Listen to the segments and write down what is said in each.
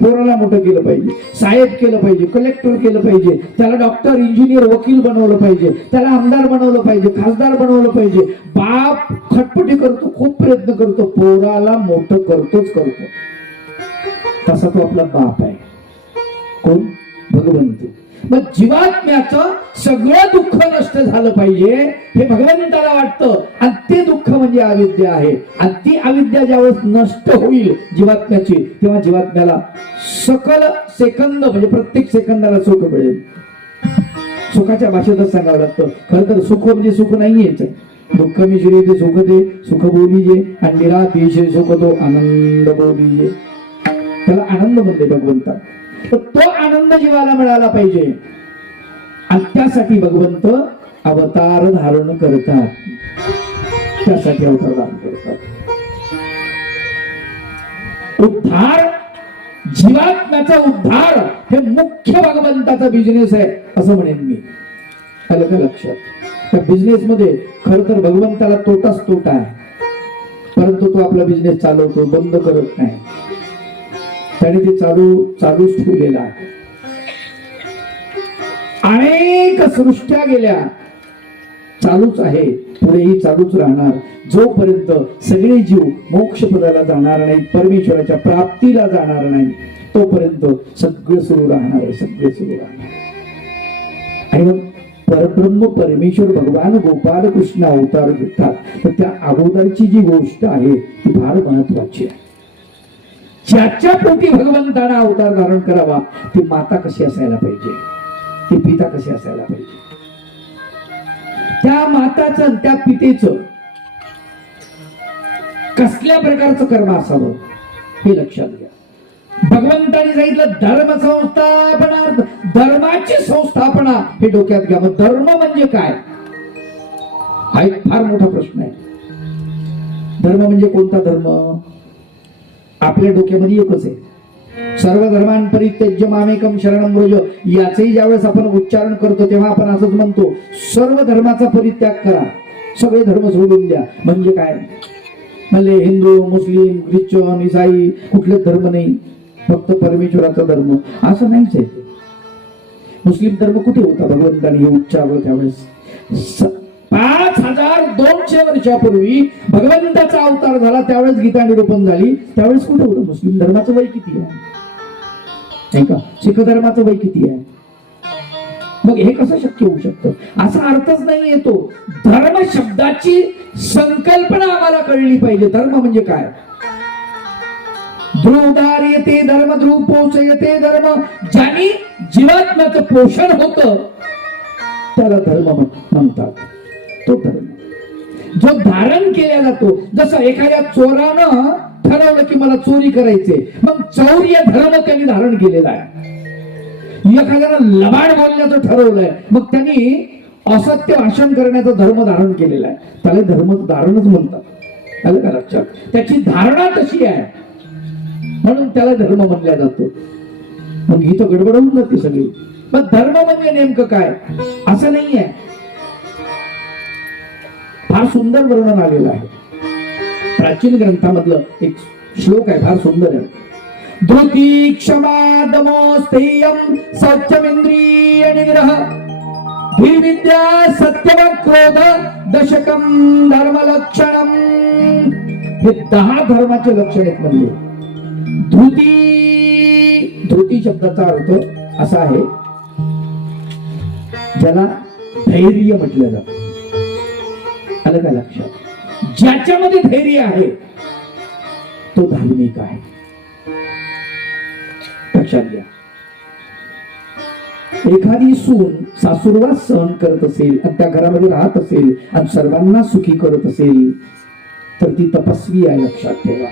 पोराला मोठं केलं पाहिजे, साहेब केलं पाहिजे, कलेक्टर केलं पाहिजे, त्याला डॉक्टर, इंजिनियर, वकील बनवलं पाहिजे, त्याला आमदार बनवलं पाहिजे, खासदार बनवलं पाहिजे. बाप खटपटी करतो, खूप प्रयत्न करतो, पोराला मोठं करतोच करतो. तसा तो आपला बाप आहे. कोण? भगवंत. मग जीवात्म्याचं सगळं दुःख नष्ट झालं पाहिजे हे भगवंताला वाटतं, आणि ते दुःख म्हणजे अविद्या आहे. आणि ती अविद्या ज्यावेळेस नष्ट होईल जीवात्म्याची, तेव्हा जीवात्म्याला सकल सेकंद म्हणजे प्रत्येक सेकंदाला सुख मिळेल. सुखाच्या भाषेतच सांगावं लागतं. खरं तर सुख म्हणजे सुख नाहीये. दुःख मिश्री ते सुख दे, सुख बोलीजे, आणि निरातिशय सुख तो आनंद बोलीजे. त्याला आनंद म्हणते भगवंता. तर तो आनंद जीवाला मिळाला पाहिजे, आणि त्यासाठी भगवंत अवतार धारण करतात. त्यासाठी अवतार धारण करतात. उद्धार, जीवात्म्याचा उद्धार हे मुख्य भगवंताचा बिझनेस आहे असं म्हणेन मी. आलं का लक्षात? त्या बिझनेस मध्ये खर तर भगवंताला तोटाच तोटा आहे, परंतु तो आपला बिझनेस चालवतो, बंद करत नाही. त्याने ते चालूच ठेवलेला आहे. अनेक सृष्ट्या गेल्या, चालूच आहे, पुढेही चालूच राहणार. जोपर्यंत सगळे जीव मोक्ष पदाला जाणार नाही, परमेश्वराच्या प्राप्तीला जाणार नाही, तोपर्यंत सगळं सुरू राहणार आहे, सगळे सुरू राहणार. आणि मग परब्रह्म परमेश्वर भगवान गोपाल कृष्ण अवतार घेतात. तर त्या अगोदरची जी गोष्ट आहे ती फार महत्वाची आहे. ज्याच्या पोटी भगवंताना अवतार धारण करावा, ती माता कशी असायला पाहिजे, ती पिता कशी असायला पाहिजे, त्या माताचं त्या पितेचं कसल्या प्रकारचं कर्म असावं हे लक्षात घ्या. भगवंताने सांगितलं धर्म संस्थापना, धर्माची संस्थापना हे डोक्यात घ्या. मग धर्म म्हणजे काय हा एक फार मोठा प्रश्न आहे. धर्म म्हणजे कोणता धर्म? आपल्या डोक्यामध्ये एकच आहे, सर्व धर्मां परित्यज्य मामेकम शरणं व्रज. याचंही ज्यावेळेस आपण उच्चारण करतो तेव्हा आपण असंच म्हणतो, सर्व धर्माचा परित्याग करा, सगळे धर्म सोडून द्या. म्हणजे काय? म्हणजे हिंदू, मुस्लिम, ख्रिश्चन, ईसाई कुठले धर्म नाही, फक्त परमेश्वराचा धर्म असं नाहीच आहे. मुस्लिम धर्म कुठे होता? भगवंताने हे उच्चारलं त्यावेळेस 5200 वर्षापूर्वी भगवंताचा अवतार झाला, त्यावेळेस गीता निरूपण झाली. त्यावेळेस कुठे होतं? मुस्लिम धर्माचं वय किती आहे नाही का? शीख धर्माचं वय किती आहे? मग हे कसं शक्य होऊ शकतं? असा अर्थच नाही येतो. धर्म शब्दाची संकल्पना आम्हाला कळली पाहिजे. धर्म म्हणजे काय? ध्रुवदार येते धर्म, ध्रुव पोषयते धर्म. ज्याने जीवात्म्याचं पोषण होतं त्याला धर्म म्हणतात. तो धर्म जो धारण केला जातो, जसं एखाद्या चोरानं ठरवलं की मला चोरी करायचे, मग चौर्य धर्म त्यांनी धारण केलेला आहे. एखाद्यानं लबाड बोलण्याचं ठरवलंय, मग त्यांनी असत्य भाषण करण्याचा धर्म धारण केलेला आहे. त्याला धर्म धारणच म्हणतात. आलं का लक्षात? त्याची धारणा तशी आहे म्हणून त्याला धर्म म्हणला जातो. मग ही तर गडबड होऊन जाते सगळी. पण धर्म म्हणजे नेमकं काय असं नाही आहे. फार सुंदर वर्णन आलेलं आहे प्राचीन ग्रंथामधलं. एक श्लोक आहे, फार सुंदर आहे. धृती क्षमा दमो स्थेयम सत्यमिंद्रिय निग्रह धीर्विद्या सत्यम क्रोध दशकम धर्म लक्षणम. हे 10 धर्माचे लक्षण आहेत म्हणले. धृती शब्दाचा अर्थ असा आहे ज्याला धैर्य म्हटलं जातं. आलं का लक्षात? ज्याच्यामध्ये धैर्य आहे तो धार्मिक आहे. लक्षात घ्या. एखादी सून सासूरवास सहन करत असेल आणि त्या घरामध्ये राहत असेल आणि सर्वांना सुखी करत असेल तर ती तपस्वी आहे. लक्षात ठेवा.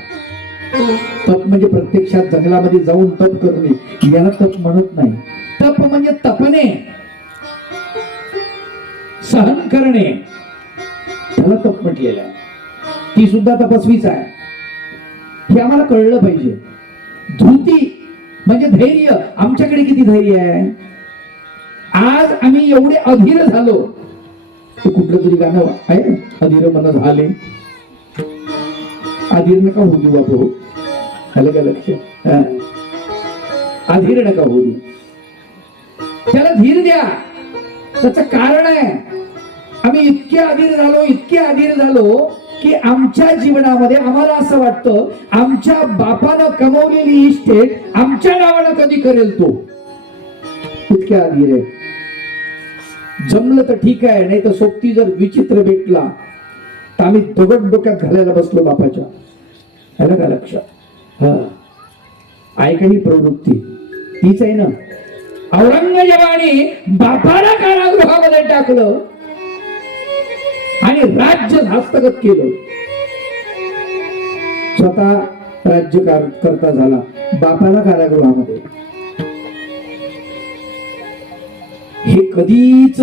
तप म्हणजे प्रत्यक्षात जंगलामध्ये जाऊन तप करणे, याला तप म्हणत नाही. तप म्हणजे तपणे, सहन करणे, त्याला तप म्हटलेलं आहे. ती सुद्धा तपस्वीच आहे. हे आम्हाला कळलं पाहिजे. धृती म्हणजे धैर्य. आमच्याकडे किती धैर्य आहे? आज आम्ही एवढे अधीर झालो. कुठलं तरी गाणं आहे, अधीर मन झाले. अधीर नका होऊ देऊ बापू. आलं का लक्ष? अधीर नका होऊ देऊ. त्याला धीर द्या. त्याचं कारण आहे, आम्ही इतके अधीर झालो की आमच्या जीवनामध्ये आम्हाला असं वाटतं आमच्या बापानं कमवलेली इस्टेट आमच्या नावानं कधी करेल तो. इतक्या अधीर आहे. जमलं तर ठीक आहे, नाही तर सोबती जर विचित्र भेटला तर आम्ही दगड डोक्यात घालायला बसलो बापाच्या. आलं का लक्षात? हा, आहे का ही प्रवृत्ती? तीच आहे ना. औरंगजेबाने बापाला कारागृहामध्ये टाकलं आणि राज्य हस्तगत केलं. स्वतः राज्य करता झाला, बापाला कारागृहामध्ये. हे कधीच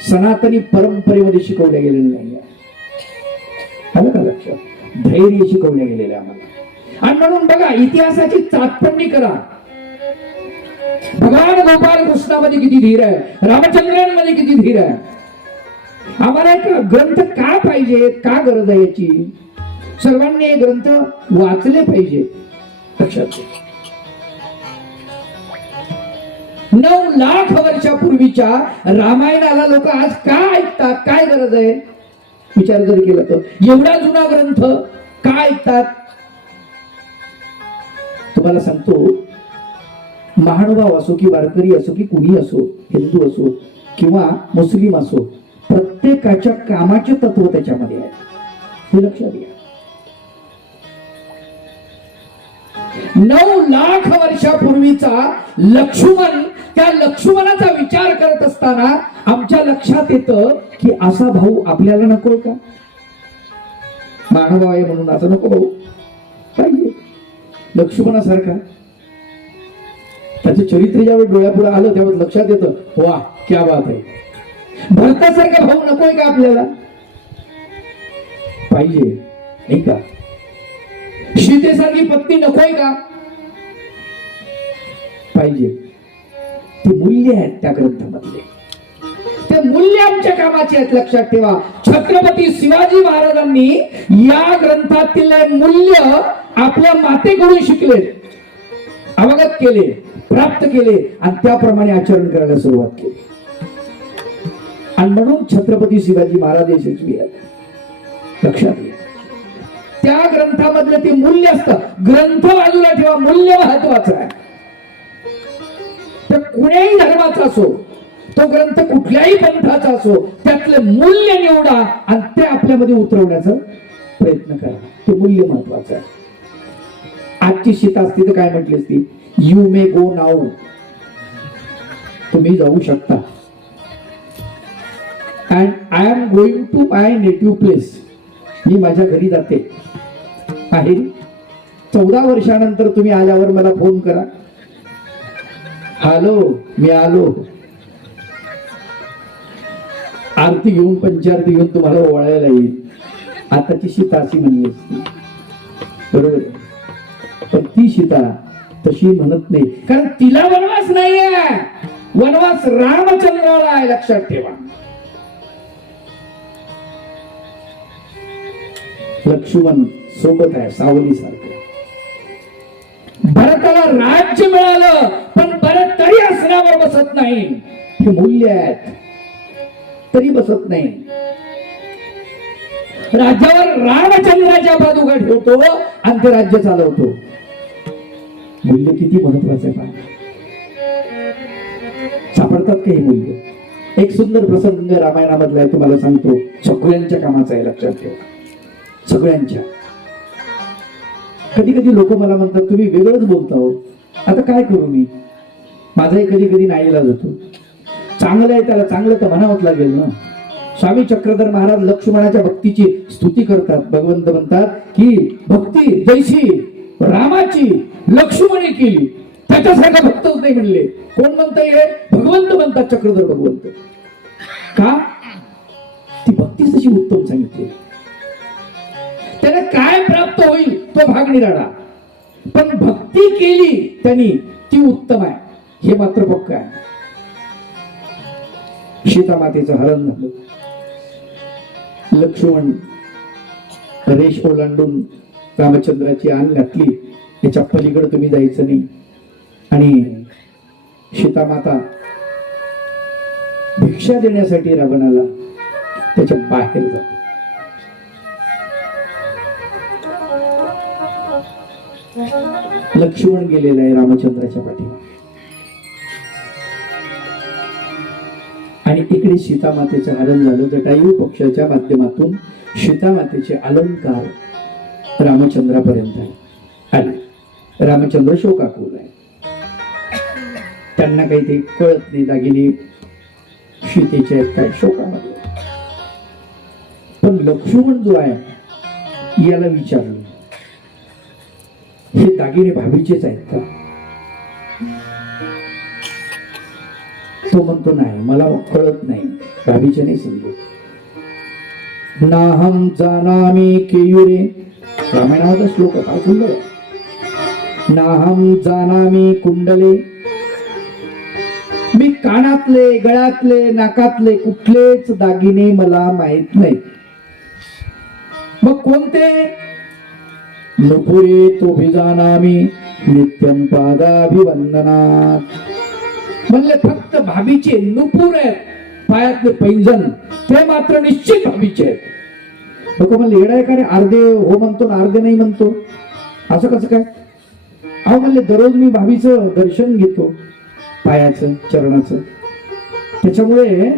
सनातनी परंपरेमध्ये शिकवल्या गेलेलं नाही. आलं का लक्षात? धैर्य शिकवल्या गेलेलं आम्हाला. आणि म्हणून बघा, इतिहासाची चाचपणी करा. भगवान गोपाल कृष्णामध्ये किती धीर आहे, रामचंद्रांमध्ये किती धीर आहे. आम्हाला एक ग्रंथ का पाहिजे, का गरज आहे याची? सर्वांनी हे ग्रंथ वाचले पाहिजे. लक्षात घ्या. 9 लाख वर्षापूर्वीच्या रामायणाला लोक आज का ऐकतात? काय गरज आहे? विचार जर केला तर एवढा जुना ग्रंथ का ऐकतात? तुम्हाला सांगतो, महानुभाव असो की वारकरी असो की कुणी असो, हिंदू असो किंवा मुस्लिम असो, प्रत्येकाच्या कामाचे तत्व त्याच्यामध्ये आहे. हे लक्षात घ्या. 9 लाख वर्षापूर्वीचा लक्ष्मण, त्या लक्ष्मणाचा विचार करत असताना आमच्या लक्षात येतं की असा भाऊ आपल्याला नकोय का? मानव आहे म्हणून असं नको भाऊ पाहिजे लक्ष्मणासारखा. त्याचं चरित्र ज्यावेळी डोळ्यापुढे आलं त्यावेळेस लक्षात येतं, वा क्या बात आहे. भरतासारखा भाऊ नकोय का आपल्याला? पाहिजे नाही का? सीतेसारखी पत्नी नकोय का? पाहिजे. ते मूल्य आहेत त्या ग्रंथामधले. ते मूल्य आमच्या कामाचे आहेत. लक्षात ठेवा. छत्रपती शिवाजी महाराजांनी या ग्रंथातील मूल्य आपल्या मातेकडून शिकले, अवगत केले, प्राप्त केले आणि त्याप्रमाणे आचरण करायला सुरुवात केली. आणि म्हणून छत्रपती शिवाजी महाराज यशस्वी आहेत. लक्षात घ्या. त्या ग्रंथामधलं ते मूल्य असतं. ग्रंथ बाजूला ठेवा, मूल्य महत्वाचं आहे. तर कुण्याही धर्माचा असो, तो ग्रंथ कुठल्याही पंथाचा असो, त्यातलं मूल्य निवडा आणि ते आपल्यामध्ये उतरवण्याचा प्रयत्न करा. ते मूल्य महत्वाचं आहे. आजची सीता असती तर काय म्हटली असती? You may go now. तुम्ही जाऊ शकता. And I am going to my native place. मी माझ्या घरी जाते आहे. 14 वर्षानंतर तुम्ही आल्यावर मला फोन करा. हॅलो, मी आलो. आरती घेऊन, पंचारती घेऊन तुम्हाला ओवाळायला येईल. आताची सीता अशी म्हणली असती, बरोबर. पण ती सीता तशी म्हणत नाही, कारण तिला वनवास नाहीये. वनवास रामचंद्राला आहे. लक्षात ठेवा. लक्ष्मण सोबत आहे, सावली सारखं. भरताला राज्य मिळालं पण भरत तरी आसनावर बसत नाही. हे मूल्य आहेत, तरी बसत नाही. राज्यावर रामचंद्राच्या पादुका ठेवतो आणि ते राज्य चालवतो. मूल्य किती महत्वाचे आहे. सापडतात काही मूल्य. एक सुंदर प्रसंग रामायणामधला आहे, तुम्हाला सांगतो. सगळ्यांच्या कामाचा आहे. लक्षात ठेवा. सगळ्यांच्या. कधी कधी लोक मला म्हणतात तुम्ही वेगळंच बोलता हो. आता काय करू मी? माझाही कधी कधी नाईलाज होतो. चांगलं आहे त्याला चांगलं तर म्हणावंच लागेल ना. स्वामी चक्रधर महाराज लक्ष्मणाच्या भक्तीची स्तुती करतात. भगवंत म्हणतात की भक्ती जैशी रामाची लक्ष्मणे केली, त्याच्यासारखा भक्तच नाही म्हणले. कोण म्हणतंय? भगवंत म्हणतात. चक्रधर भगवंत. का? ती भक्तीच तशी उत्तम सांगितली. त्याला काय प्राप्त होईल तो भाग निराळा, पण भक्ती केली त्यांनी ती उत्तम आहे. हे मात्र पक्क आहे. सीता मातेचं हरण झालं. लक्ष्मण रेष ओलांडून रामचंद्राची आण घातली. याच्या पलीकडे तुम्ही जायचं नाही. आणि सीतामाता भिक्षा देण्यासाठी रावणाला त्याच्या बाहेर जाते. लक्ष्मण गेलेला आहे रामचंद्राच्या पाठीमागे आणि इकडे सीतामातेचं हरण झालं. जटायू पक्षाच्या माध्यमातून सीतामातेचे अलंकार रामचंद्रापर्यंत आले. रामचंद्र शोकाकुल आहे. त्यांना काही ते कळत नाही दागिने सीतेचे आहेत काय शोकामध्ये. पण लक्ष्मण जो आहे याला विचारलं हे दागिने भाभीचेच आहेत का? तो म्हणतो नाही मला कळत नाही भाभीचे नाही समजत. नाहम जानामी केयुरे रामायणाचा श्लोक फार सुंदर आहे. नाहम जानामी कुंडले मी कानातले गळ्यातले नाकातले कुठलेच दागिने मला माहित नाही. मग कोणते? नुपुरे तो भिजानामी नित्यम पादाभिवंदनात. म्हणले फक्त भाभीचे नुपुर आहेत पायातले पैंजन ते मात्र निश्चित भाभीचे आहेत. लोक म्हणले येडाय का रे अर्धे हो म्हणतो ना अर्धे नाही म्हणतो असं कसं काय? अहो म्हणले दररोज मी भाभीचं दर्शन घेतो पायाचं चरणाचं त्याच्यामुळे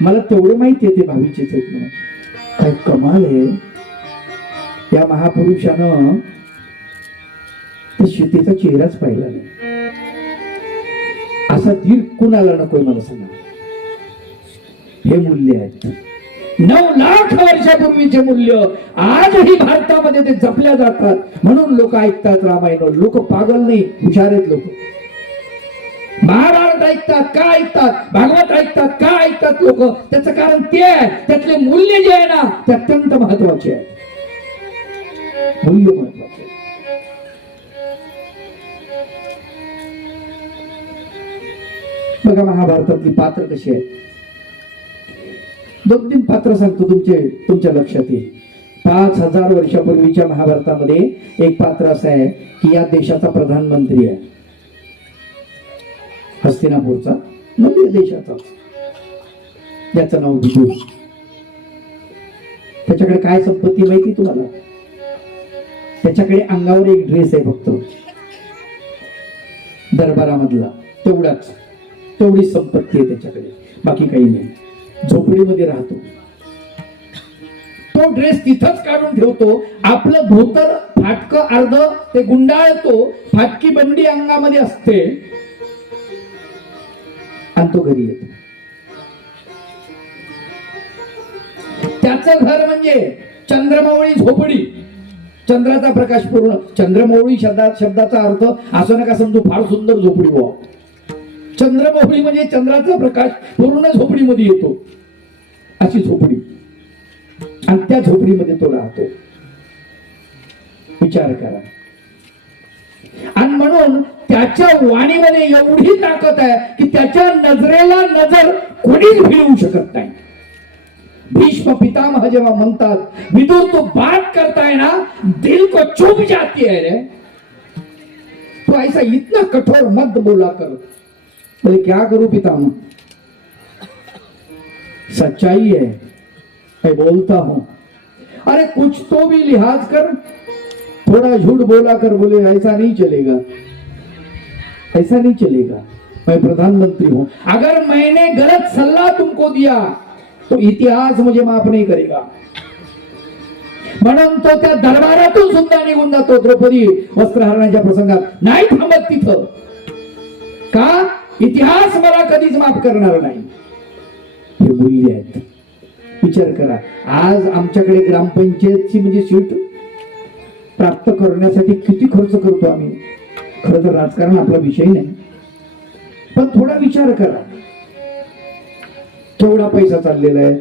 मला तेवढं माहिती आहे ते भाभीचेच आहेत म्हणून. काय कमाल आहे या महापुरुषानं ते सीतेचा चेहराच पाहिला नाही. असा धीर कुणाला नकोय मला सांगा. हे मूल्य आहेत 9 लाख वर्षापूर्वीचे मूल्य आजही भारतामध्ये ते जपल्या जातात. म्हणून लोक ऐकतात रामायण. लोक पागल नाही हुशार आहेत लोक. महाभारत ऐकतात का ऐकतात? भागवत ऐकतात का ऐकतात लोक? त्याचं कारण ते आहे त्यातले मूल्य जे आहे ना ते अत्यंत महत्वाचे आहे. मूल्य महत्वाचे. बघा महाभारतातली पात्र कशी आहेत. 2-3 पात्र सांगतो तुमच्या लक्षात येईल. 5000 वर्षापूर्वीच्या महाभारतामध्ये एक पात्र असं आहे की या देशाचा प्रधानमंत्री आहे हस्तिनापूरचा म्हणजे देशाचा. त्याचं नाव विदुर. त्याच्याकडे काय संपत्ती माहिती तुम्हाला? त्याच्याकडे अंगावर एक ड्रेस आहे फक्त दरबारामधला तेवढीच संपत्ती आहे त्याच्याकडे बाकी काही नाही. झोपडीमध्ये राहतो. तो ड्रेस तिथंच काढून ठेवतो. आपलं धोतर फाटकं अर्ध ते गुंडाळतो. फाटकी बंडी अंगामध्ये असते आणि तो घरी येतो. त्याचं घर म्हणजे चंद्रमौळी झोपडी. चंद्राचा प्रकाश पूर्ण. चंद्रमौळी शब्दाचा अर्थ असं नका समजू फार सुंदर झोपडी व्हा. चंद्रमौळी म्हणजे चंद्राचा प्रकाश पूर्ण झोपडीमध्ये येतो अशी झोपडी. आणि त्या झोपडीमध्ये तो राहतो. विचार करा. आणि म्हणून त्याच्या वाणीमध्ये एवढी ताकद आहे की त्याच्या नजरेला नजर कोणीच भिडवू शकत नाही. भीष्म पितामह जेव्हा म्हणतात विदुर तो बात करता है ना दिल को चुभ जाती है रे. तो ऐसा इतना कठोर मत बोला कर. बोले क्या करूं पितामह सच्चाई है मैं बोलता हूं. अरे कुछ तो भी लिहाज कर. थोड़ा झूठ बोला कर. बोले ऐसा नहीं चलेगा ऐसा नहीं चलेगा. मैं प्रधानमंत्री हूं. अगर मैंने गलत सल्ला तुमको दिया तो इतिहास मुझे माफ नहीं करेगा. म्हणून तो त्या दरबारातून सुद्धा निघून जातो. द्रौपदी वस्त्रहरणाच्या प्रसंगात नाही थांबत तिथं. का? इतिहास मला कधीच माफ करणार नाही. हे मूल्य आहेत. विचार करा. आज आमच्याकडे ग्रामपंचायतची म्हणजे सीट प्राप्त करण्यासाठी किती खर्च करतो आम्ही. खरं तर राजकारण आपला विषय नाही पण थोडा विचार करा केवढा पैसा चाललेला आहे.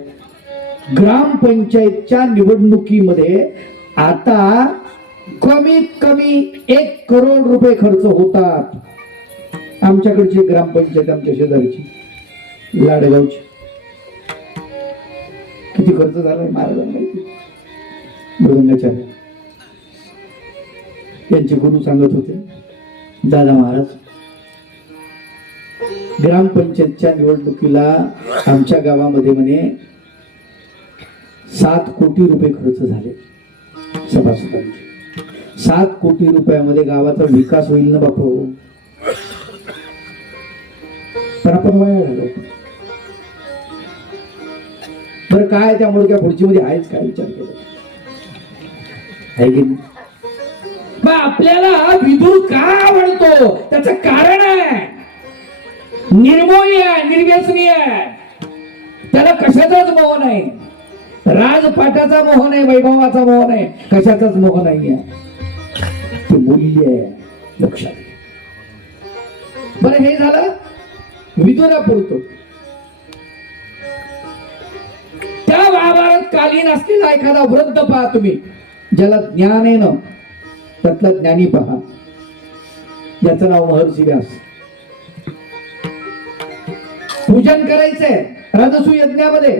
ग्रामपंचायतच्या निवडणुकीमध्ये आता कमीत कमी 1 करोड रुपये खर्च होतात. आमच्याकडची ग्रामपंचायत आमच्या शेजारची लाडगावची किती खर्च झालाय महाराजांना माहिती. मृदंगाचार्य यांचे गुरु सांगत होते दादा महाराज, ग्रामपंचायतच्या निवडणुकीला आमच्या गावामध्ये म्हणे 7 कोटी रुपये खर्च झाले सभासदांचे. 7 कोटी रुपयामध्ये गावाचा विकास होईल ना बापू? पण आपण वाया घालवतो. बरं काय त्या मुळक्या खुर्ची मध्ये आहेच काय विचार केला आहे की नाही? मग आपल्याला विदूर का आवडतो त्याचं कारण आहे, निर्मोही आहे, निर्व्यसनी आहे. त्याला कशाचाच मोह नाही, राजपाटाचा मोह नाही, वैभवाचा मोह नाही, कशाचाच मोह नाही आहे. ते मूल्य आहे, लक्षात घ्या. बरं हे झालं विदुरापुरतं. त्या महाभारत कालीन असलेला एखादा वृद्ध पहा तुम्ही, ज्याला ज्ञान आहे ना, त्यातला ज्ञानी पहा, ज्याचं नाव महर्षी व्यास. पूजन करायचंय राजसू यज्ञामध्ये,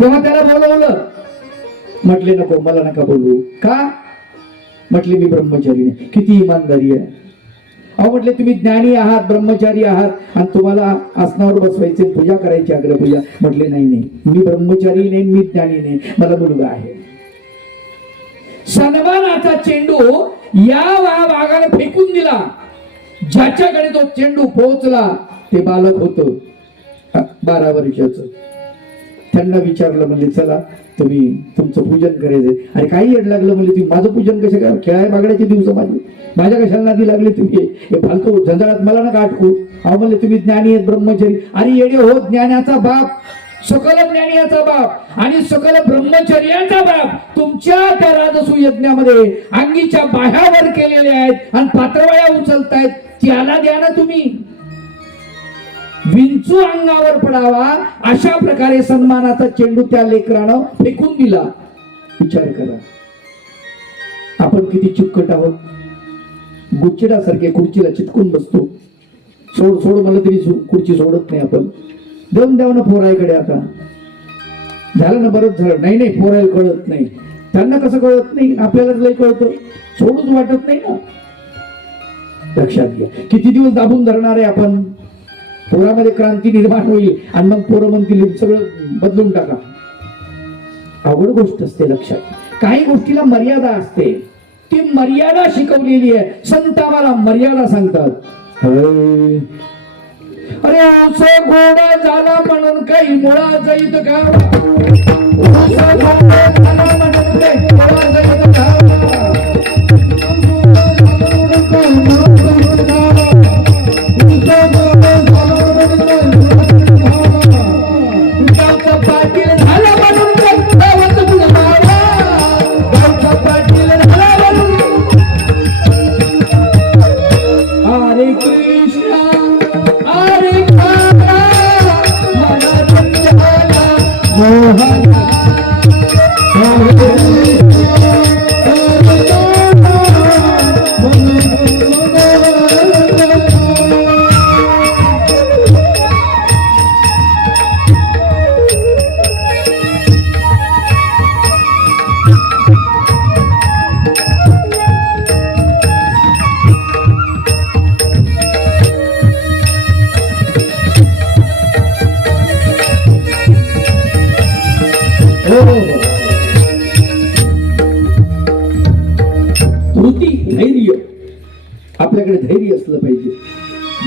तेव्हा त्याला बोलवलं. म्हटले नको, मला नका बोलू. का? म्हटले मी ब्रह्मचारी नाही. किती इमानदारी आहे. अहो म्हटले तुम्ही ज्ञानी आहात, ब्रह्मचारी आहात आणि तुम्हाला आसनावर बसवायचे, पूजा करायची, अग्रपूजा. म्हटले नाही नाही, मी ब्रह्मचारी नाही, मी ज्ञानी नाही, मला मुलगा आहे. सन्मानाचा चेंडू या वाघाने फेकून दिला. ज्याच्याकडे तो चेंडू पोहोचला ते बालक होत 12 वर्षाचं. त्यांना विचारलं, म्हणजे चला तुम्ही तुमचं पूजन करायचंय. अरे काही येड लागलं, म्हणजे तुम्ही माझं पूजन कसं करा? खेळाय बागड्याचे दिवस माझ्या कशाला नादी लागले तुम्ही? हे फालतू झंझाळात मला नका अटकू. अहो म्हणले तुम्ही ज्ञानी आहेत, ब्रह्मचारी. अरे येडे हो, ज्ञानाचा बाप, सकल ज्ञानीचा बाप आणि सकल ब्रह्मचर्याचा बाप तुमच्या त्या राजसू यज्ञामध्ये अंगीच्या बाह्यावर केलेले आहेत आणि पात्रवया उचलतायत. त्याला द्या ना तुम्ही. विंचू अंगावर पडावा अशा प्रकारे सन्मानाचा चेंडू त्या लेकरानं फेकून दिला. विचार करा, आपण किती चिकट आहोत. गुच्चिडासारखे खुर्चीला चिटकून बसतो. सोड सोड मला तरी खुर्ची सोडत नाही. आपण देऊन द्यावं ना पोराईकडे. आता झालं ना, बरंच झालं. नाही नाही, पोरायला कळत नाही. त्यांना कसं कळत नाही? आपल्यालाच लय कळतं. सोडूच वाटत नाही ना. लक्षात घ्या, किती दिवस दाबून धरणार आहे आपण? पोरामध्ये क्रांती निर्माण होईल आणि मग पोरं म्हणतील सगळं बदलून टाका. अवघड गोष्ट असते. लक्षात, काही गोष्टीला मर्यादा असते. ती मर्यादा शिकवलेली आहे. संत आम्हाला मर्यादा सांगतात. अरे ऊस गोडा झाला म्हणून काही मुळा जाईत गावा. ऊस गोडा झाला म्हणून काही मुळा जाईत गावा. धैर्य, आपल्याकडे धैर्य असलं पाहिजे.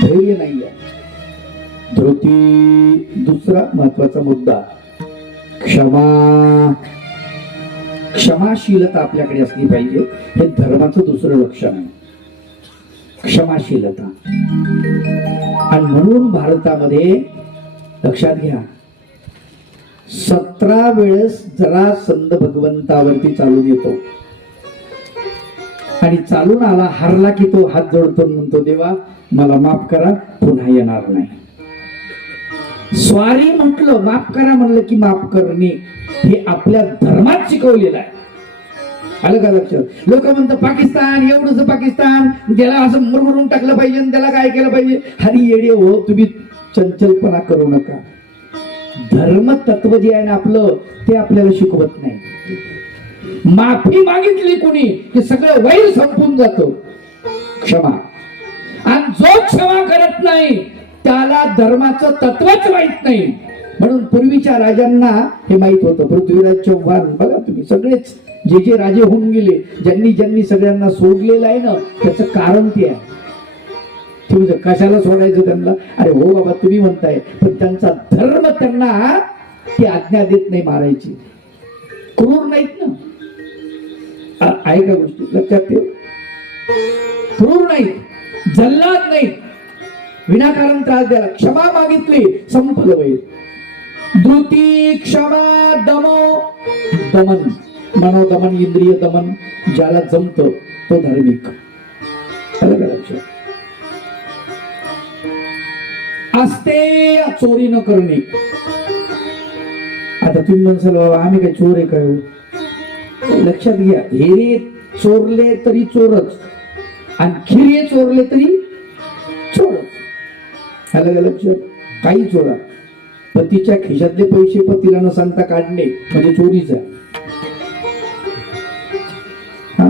धैर्य नाही आहे. धृती. दुसरा महत्वाचा मुद्दा क्षमा. क्षमाशीलता आपल्याकडे असली पाहिजे. हे धर्माचं दुसरं लक्षण आहे, क्षमाशीलता. आणि म्हणून भारतामध्ये लक्षात घ्या, 17 वेळेस जरासंध भगवंतावरती चालून येतो आणि चालून आला, हरला की तो हात जोडतो, म्हणतो देवा मला माफ करा, पुन्हा येणार नाही. स्वारी म्हटलं, माफ करा म्हणलं की माफ करणे हे आपल्या धर्मात शिकवलेलं आहे. आलं का लक्षात? लोक म्हणतात पाकिस्तान, एवढंच पाकिस्तान, त्याला असं मुरमुरून टाकलं पाहिजे, त्याला काय केलं पाहिजे. हरी येडे हो, तुम्ही चंचलपणा करू नका. धर्म तत्व जे आहे ना आपलं, ते आपल्याला शिकवत नाही. माफी मागितली कोणी की सगळं वैर संपून जातो. क्षमा. जो क्षमा करत नाही त्याला धर्माचं तत्वच माहित नाही. म्हणून पूर्वीच्या राजांना हे माहित होतं. पृथ्वीराज चव्हाण बघा तुम्ही, सगळेच जे राजे होऊन गेले, ज्यांनी ज्यांनी सगळ्यांना सोडलेलं आहे ना, त्याचं कारण ते आहे. तुम्ही कशाला सोडायचं त्यांना? अरे हो बाबा तुम्ही म्हणताय, पण त्यांचा धर्म त्यांना ती आज्ञा देत नाही मारायची. क्रूर नाहीत ना, आहे का गोष्टी लक्षात ठेव. क्रूर नाही, जल्लाद नाही, विनाकारण त्रास द्यायला. क्षमा मागितली, संपलं वैर. धृती क्षमा दमो दमन, मनोदमन, इंद्रिय दमन ज्याला जमत तो धार्मिक. आलं का लक्षात? असते चोरी न करणे. आता तुम्ही म्हणसाल बाबा आम्ही काय चोर आहे काय? लक्षात घ्या, हिरे चोरले तरी चोरच, आणि खिरे चोरले तरी चोरच. आलं का लक्षात? काही चोरा, पतीच्या खिशातले पैसे पतीला न सांगता काढणे म्हणजे चोरीचा. हा,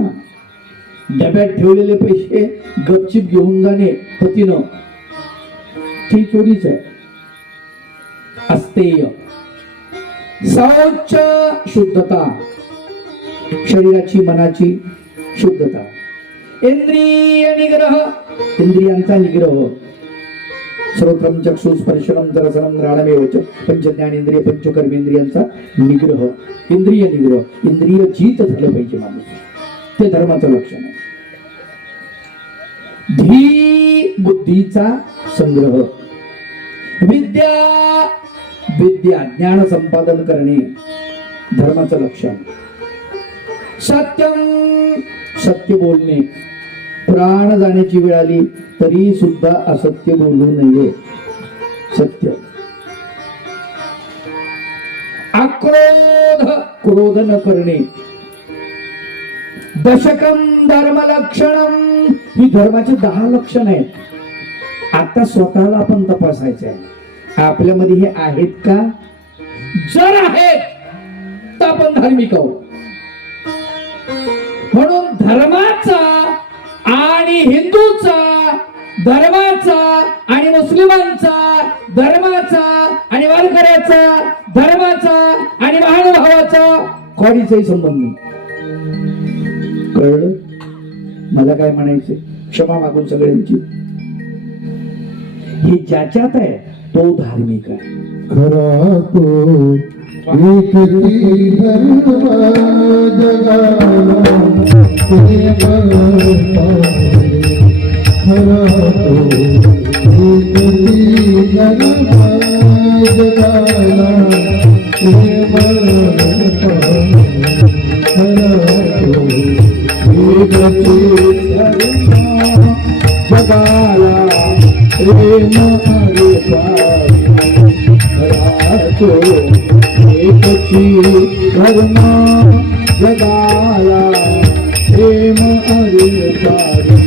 डब्यात ठेवलेले पैसे गपचिप घेऊन जाणे पतीनं, ती चोरीच आहे. अस्तेय शौच शुद्धता, शरीराची मनाची शुद्धता. इंद्रिय निग्रह, इंद्रियांचा निग्रह. श्रोत्रम चक्षु स्पर्शनम रसनम घ्राणमेव च पंच ज्ञानेंद्रिय पंचकर्मेंद्रियांचा निग्रह. इंद्रिय निग्रह, इंद्रिय जीत झालं पाहिजे माणूस, ते धर्माचं लक्षण आहे. धी बुद्धीचा संग्रह. विद्या, विद्या ज्ञान संपादन करणे धर्माचं लक्षण. सत्यम, सत्य बोलणे. प्राण जाण्याची वेळ आली तरी सुद्धा असत्य बोलू नये. सत्य. अक्रोध, क्रोध न करणे. दशकम धर्म लक्षणम, ही धर्माची 10 लक्षण आहेत. आता स्वतःला आपण तपासायचं आहे, आपल्यामध्ये हे आहेत का? जर आहेत तर आपण धार्मिक आहोत. म्हणून धर्माचा आणि हिंदूचा, धर्माचा आणि मुस्लिमांचा, धर्माचा आणि वारकऱ्याचा, धर्माचा आणि महानुभावाचा कॉडीचाही संबंध नाही. कळलं? मला काय म्हणायचे? क्षमा मागून सगळ्यांची. हे ज्याच्यात आहे तो धार्मिक आहे. खरा तो एकती धर्म जगाला खरा तो एकती धर्म जगाला जगाला प्रेम हरे एकची धर्म जगाला प्रेम हरे पारी.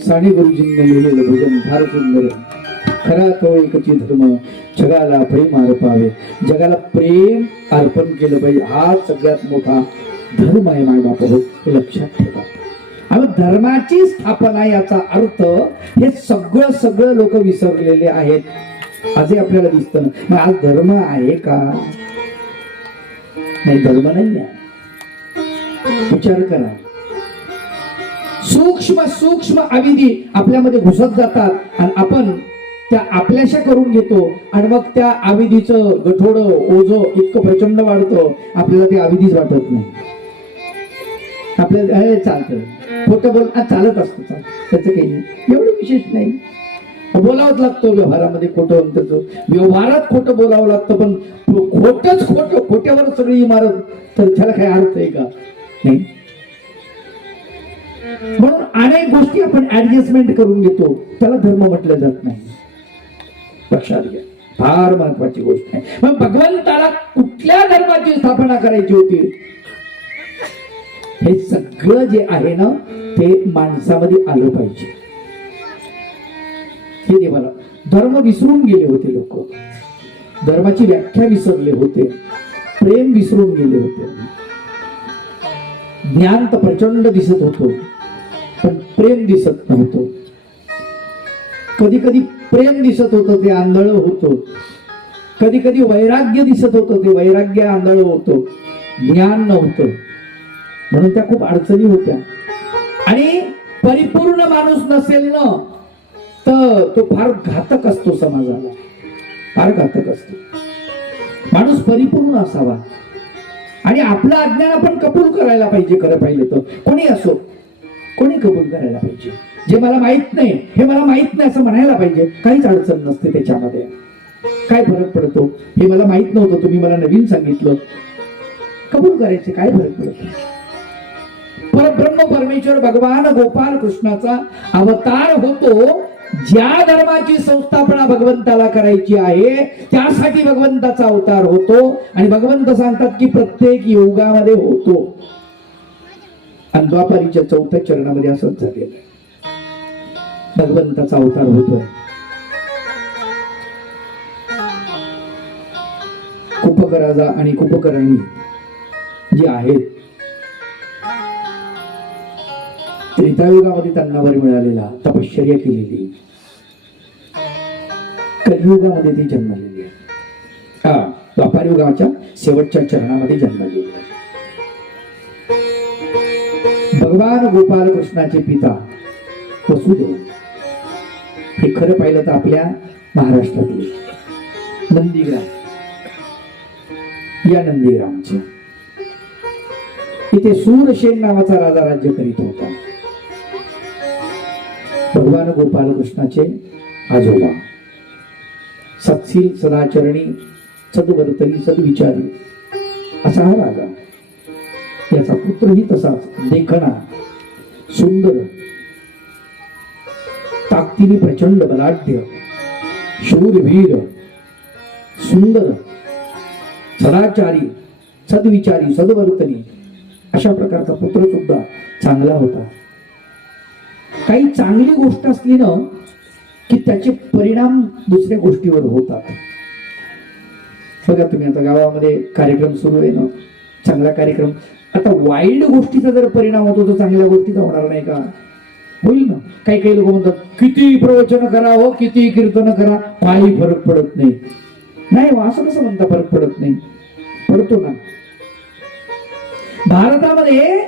साने गुरुजींनी लिहिलेलं भजन फार सुंदर. खरा तो एकची धर्म जगाला प्रेम अर्पावे. जगाला प्रेम अर्पण केलं पाहिजे, हा सगळ्यात मोठा धर्म आहे माय बाप. हे लक्षात ठेवा. आणि धर्माची स्थापना याचा अर्थ हे सगळं सगळं लोक विसरलेले आहेत. आजही आपल्याला दिसतं ना. मग आज धर्म आहे का? नाही, धर्म नाही आहे. विचार करा. सूक्ष्म सूक्ष्म अविधी आपल्यामध्ये घुसत जातात आणि आपण त्या आपल्याशा करून घेतो आणि मग त्या अविधीचं गठोडं ओझं इतकं प्रचंड वाढतं आपल्याला ते अविधीच वाटत नाही. आपल्याला हे चालतं, खोटं बोल चालत असतं, त्याचं काही नाही, एवढं विशेष नाही. बोलावंच लागतं व्यवहारामध्ये खोटं, त्याचं व्यवहारात खोटं बोलावं लागतं. पण खोटच खोटं, खोट्यावर सगळी इमारत, तर त्याला काही अर्थ आहे का? नाही. म्हणून अनेक गोष्टी आपण ऍडजस्टमेंट करून घेतो, त्याला धर्म म्हटलं जात नाही. लक्षात घ्या, फार महत्वाची गोष्ट आहे. मग भगवंताला कुठल्या धर्माची स्थापना करायची होती? हे सगळं जे आहे ना ते माणसामध्ये आलं पाहिजे. हे देवाला धर्म विसरून गेले होते लोक, धर्माची व्याख्या विसरले होते, प्रेम विसरून गेले होते. ज्ञान तर प्रचंड दिसत होतं पण प्रेम दिसत नव्हतं. कधी कधी प्रेम दिसत होतं ते आंधळ होतं, कधी कधी वैराग्य दिसत होतं ते वैराग्य आंधळ होतं, ज्ञान नव्हतं. म्हणून त्या खूप अडचणी होत्या. आणि परिपूर्ण माणूस नसेल ना तर तो फार घातक असतो समाजाला, फार घातक असतो. माणूस परिपूर्ण असावा आणि आपलं अज्ञान आपण कबूल करायला पाहिजे. खरं पाहिलं तर कोणी असो, कोणी कबूल करायला पाहिजे. जे मला माहित नाही हे मला माहित नाही असं म्हणायला पाहिजे. काहीच अडचण नसते त्याच्यामध्ये. काय फरक पडतो? हे मला माहित नव्हतं, तुम्ही मला नवीन सांगितलं, कबूल करायचे, काय फरक पडतो? परब्रह्म परमेश्वर भगवान गोपाल कृष्णाचा अवतार होतो. ज्या धर्माची संस्थापना भगवंताला करायची आहे त्यासाठी भगवंताचा अवतार होतो. आणि भगवंत सांगतात की प्रत्येक युगामध्ये होतो. आणि द्वापारीच्या 4थ्या चरणामध्ये असंच झालेलं आहे. भगवंताचा अवतार होतोय. कुंभकराजा आणि कुंभकर्णी जे आहेत, त्रेतायुगामध्ये त्यांना वर मिळालेला, तपश्चर्या केलेली, कलियुगामध्ये ती जन्मलेली आहे. द्वापार युगाच्या शेवटच्या चरणामध्ये जन्मलेली आहे. भगवान गोपाल कृष्णाचे पिता वसुदेव हे खरं पाहिलं तर आपल्या महाराष्ट्रातले नंदीग्राम, या नंदीग्रामचे इथे सूरसेन नावाचा राजा राज्य करीत होता. भगवान गोपाल कृष्णाचे आजोबा सत्शील, सदाचरणी, सद्वर्तनी, सद्विचारी असा हा राजा. याचा पुत्रही तसाच देखणा, सुंदर, ताकदीने प्रचंड बलाढ्य, शूरवीर, सुंदर, सदाचारी, सद्विचारी, सद्वर्तनी अशा प्रकारचा पुत्र सुद्धा चांगला होता. काही चांगली गोष्ट असली ना की त्याचे परिणाम दुसऱ्या गोष्टीवर होतात. बघा तुम्ही आता गावामध्ये कार्यक्रम सुरू आहे ना, चांगला कार्यक्रम, आता वाईट गोष्टीचा जर परिणाम होतो तर चांगल्या गोष्टीचा होणार नाही का? होईल ना. काही काही लोक म्हणतात किती प्रवचन करा हो, किती कीर्तन करा, काही फरक पडत नाही. नाही, असं कसं म्हणता फरक पडत नाही? पडतो ना. भारतामध्ये